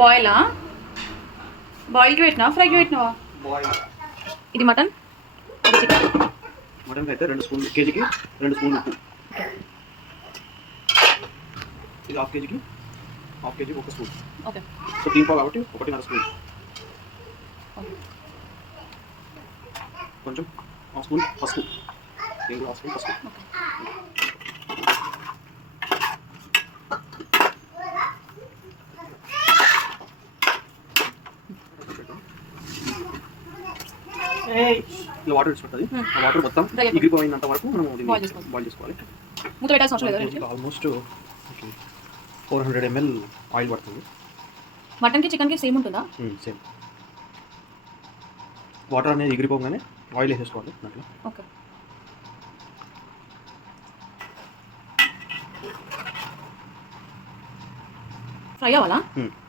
బాయిలా? బాయిల్కి పెట్టినా ఫ్రైకి పెట్టినావా? బాయిల్. ఇది మటన్, ఒక చికెన్. మటన్కి అయితే 2 స్పూన్లు, కేజీకి 2 స్పూన్లు ఉప్పు. ఇది హాఫ్ కేజీకి 1 స్పూన్. ఓకే. సో దీంట్లో కాబట్టి 1.5 స్పూన్. కొంచెం హాఫ్ స్పూన్ పసుపు. దీంట్లో హాఫ్ స్పూన్ పసుపు. ఇలా వాటర్ వేసుకుంటుంది. ఆ వాటర్ మొత్తం ఎగిరిపోయినంత వరకు మనం బాయిల్ చేసుకోవాలి. మూత పెట్టాల్సిన అవసరం లేదు. ఆల్మోస్ట్ 400 ml ఆయిల్ పడుతుంది. మటన్కి చికెన్కి సేమ్ ఉంటుందా? సేమ్. వాటర్ అనేది ఎగిరిపోగానే ఆయిల్ వేసేసుకోవాలి దాంట్లో. ఓకే. ఫ్రై అవ్వాలా?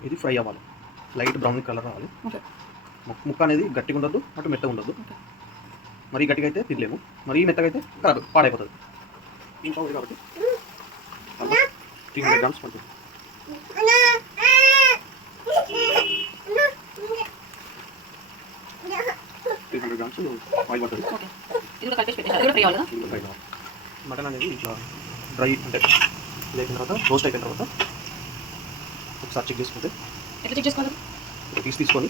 ఇది ఫ్రై అవ్వాలి, లైట్ బ్రౌన్ కలర్ రావాలి. ఓకే. ముక్క అనేది గట్టిగా ఉండదు, అటు మెత్తగా ఉండదు. మరీ గట్టిగా అయితే తినలేము, మరీ మెత్తగా అయితే ఖరాబ్ పాడైపోతుంది. ఇంట్లో ఉంది కాబట్టి 300 grams పడుతుంది. ఆయిల్ పడుతుంది. మటన్ అనేది ఇట్లా డ్రై అంటే లేచిన తర్వాత రోస్ట్ అయిపోయిన తర్వాత ఒకసారి చెక్ చేసుకుంటే, ఎట్లా చెక్ చేసుకోవాలి? తీసుకొని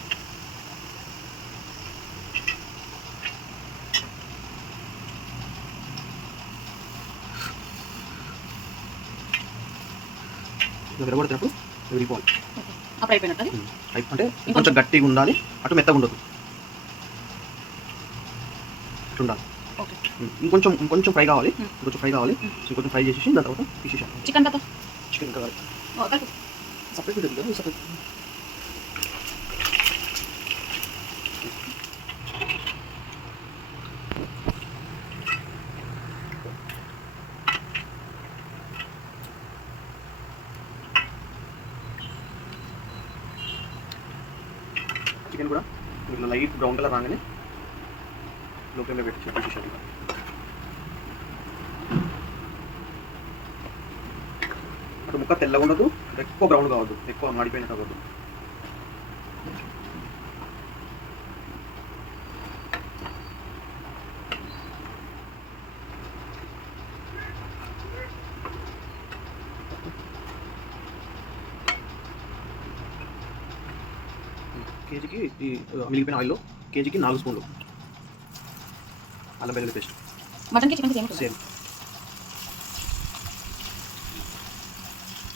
విరగొడుతున్నప్పుడు విరిగిపోవాలి. అప్పుడు అయిపోయినట్టు. అంటే కొంచెం గట్టిగా ఉండాలి, అటు మెత్తగా ఉండదు, అట్లా ఉండాలి. ఇంకొంచెం ఫ్రై కావాలి, ఇంకొంచెం ఫ్రై చేసేసి దాని తర్వాత తీసేసాను. చికెన్ కావాలి సపరేట్ సపరేట్. చికెన్ కూడా ఇట్లా లైట్ బ్రౌన్ కలర్ రాగానే లో ఫ్లేమ్లో పెట్టి తీసేసాను. అటు ముక్క తెల్లగా ఉండదు, ఎక్కువ బ్రౌన్ కావద్దు, ఎక్కువ మాడిపోయినట్టు అవ్వద్దు. కేజీకి ఈ మిగిలిపోయిన ఆయిల్లో కేజీకి 4 స్పూన్లు అల్లం వెల్లుల్లి పేస్ట్. మటన్కి చికెన్కి సేమ్.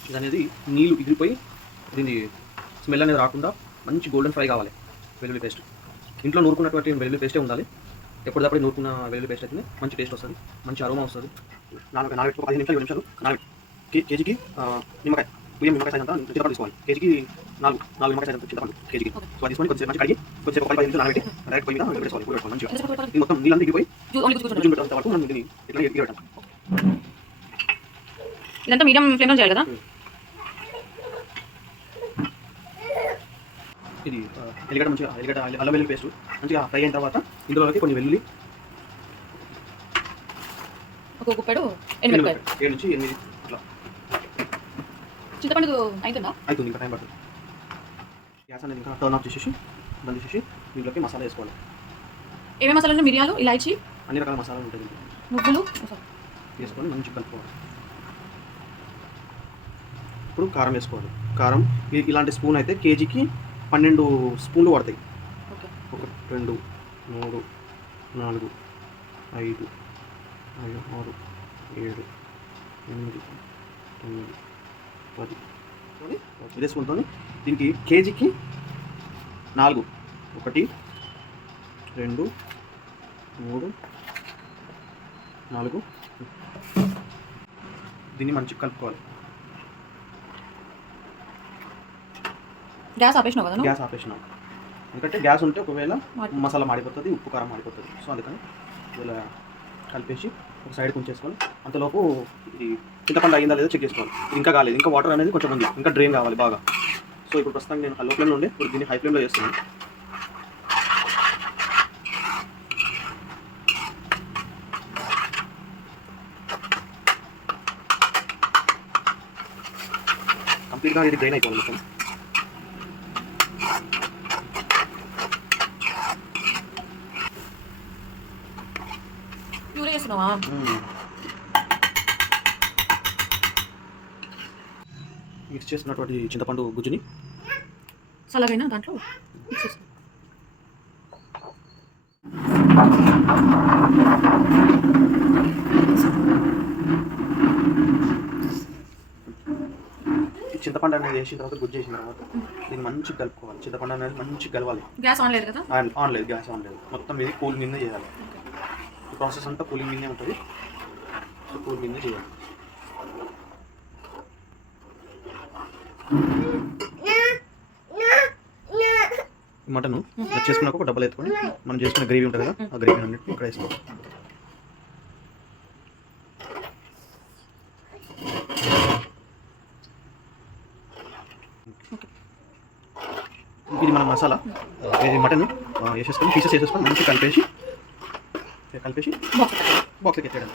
ఇది అనేది నీళ్ళు ఎగిరిపోయి దీని స్మెల్ అనేది రాకుండా మంచి గోల్డెన్ ఫ్రై కావాలి. వెల్లుల్లి పేస్ట్ ఇంట్లో నూరుకున్నటువంటి వెల్లుల్లి పేస్టే ఉండాలి. ఎప్పటికప్పుడు నూరుకున్న వెల్లుల్లి పేస్ట్ అయితే మంచి టేస్ట్ వస్తుంది, మంచి అరోమా వస్తుంది. 15 నిమిషాలు కేజీకి నిమ్మకాయ, పుయ్యం నిమ్మకాయ సైజ్ అంతా చింతపండు తీసుకోవాలి. కేజీకి 4 నిమ్మకాయ సైజ్ అంతా చింతపండు కేజీకి. సో అది తీసుకొని కొద్దిసేపు మంచి కడిగి కొద్దిసేపు 10 నిమిషాలు నానబెట్టి డైరెక్ట్ పొయ్యి మీద పెట్టుకోవాలి. పెట్టుకోవాలి మంచిగా. ఇది మొత్తం నీళ్ళంతా ఎగిరిపోయి జుజు పెట్టేంత వరకు మనం దీన్ని ఇట్లా ఎగిరబెట్టాలి. ఇదంతా మీడియం ఫ్లేమ్లో చేయాలి కదా? ఇది ఎల్లిగడ్డ మంచిగా అల్లం వెల్లుల్లి పేస్ట్ మంచిగా ఫ్రై అయిన తర్వాత ఇందులోకి కొన్ని వెల్లుల్లి, ఒక గుప్పెడు 7 నుంచి 8 అట్లా. చింతపండు అవుతుంది, ఇంకా టైం పడుతుంది. గ్యాస్ అనేది ఇంకా టర్న్ ఆఫ్ చేసేసి బంద్ చేసేసి దీంట్లోకి మసాలా వేసుకోవాలి. ఏమేమి మసాలాలు? మిరియాలు, ఇలాచి, అన్ని రకాల మసాలాలు ఉంటుంది, నువ్వులు వేసుకొని మంచిగా కలుపుకోవాలి. ఇప్పుడు కారం వేసుకోవాలి. కారం ఇలాంటి స్పూన్ అయితే కేజీకి 12 స్పూన్లు పడతాయి. 1 2 3 4 5 6 7 8 9 10 ఇదే స్పూన్తో దీనికి కేజీకి 4 1 2 3 4 దీన్ని మంచిగా కలుపుకోవాలి. గ్యాస్ ఆపేసినావు కదా? గ్యాస్ ఆపేసినావు, ఎందుకంటే గ్యాస్ ఉంటే ఒకవేళ మసాలా మాడిపోతుంది, ఉప్పు కారం మాడిపోతుంది. సో అందుకని ఇలా కలిపేసి ఒక సైడ్కి ఉంచేసుకొని అంతలోపు ఇది చింతపండు అయిందా లేదో చెక్ చేసుకోవాలి. ఇంకా కాలేదు, ఇంకా వాటర్ అనేది కొంచెం ఉంది, ఇంకా డ్రైన్ కావాలి బాగా. సో ఇప్పుడు ప్రస్తుతం నేను లో ఫ్లేమ్లో ఉండే ఇప్పుడు దీన్ని హై ఫ్లేమ్లో చేస్తున్నాను. కంప్లీట్గా ఇది డ్రైన్ అయిపోవాలి మొత్తం. చేస్తున్నావా? మిక్స్ చేస్తున్నటువంటి చింతపండు గుజ్జుని చల్లగైనా దాంట్లో మిక్స్ చేస్తాం. ఈ చింతపండు అనేది వేసిన తర్వాత గుజ్జు వేసిన తర్వాత దీన్ని మంచిగా కలుపుకోవాలి. చింతపండు అనేది మంచిగా కలవాలి. గ్యాస్ ఆన్ లేదు కదా? ఆన్ లేదు, గ్యాస్ ఆన్ లేదు. మొత్తం ఇది కూల్ మీదనే చేయాలి. ఈ ప్రాసెస్ అంతా కూలింగ్ మీదనే ఉంటుంది. సో కూల్ మీదనే చేయాలి. మటన్ చేసుకున్నాక ఒక డబ్బలు ఎత్తుకొని మనం చేసుకున్న గ్రేవీ ఉంటుంది కదా, ఆ గ్రేవీ అన్నిటి ఇక్కడ వేసుకోవాలి. ఇది మన మసాలా, ఇది మటన్ వేసేసుకొని పీసెస్ వేసేసుకొని మంచిగా కలిపేసి బాక్స్కి ఎత్తేయడం.